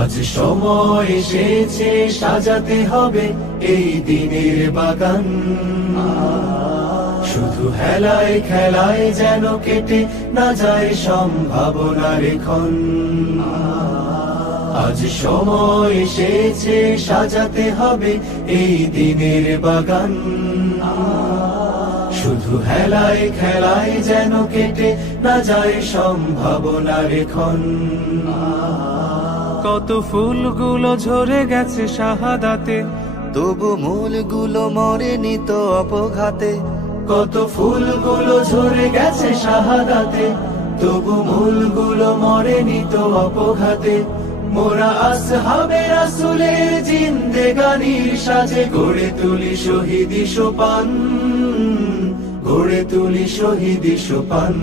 আজ সময় এসেছে সাজাতে হবে এই দিনের বাগান। শুধু হেলায় খেলায় যেন কেটে না যায় সম্ভাবনার ক্ষণ। আজ সময় এসেছে সাজাতে হবে এই দিনের বাগান। শুধু হেলায় খেলায় যেন কেটে না যায় সম্ভাবনার ক্ষণ। কত ফুলগুলো ঝরে গেছে শাহাদাতে, তবু মূলগুলো মরেনি তো অপঘাতে। কত ফুলগুলো ঝরে গেছে শাহাদাতে, তবু মূলগুলো মরেনি তো অপঘাতে। মোরা আসহাবে রাসূলের জিন্দেগানির সাজে গড়ে তুলি শহীদি সোপান, গড়ে তুলি শহীদি সোপান।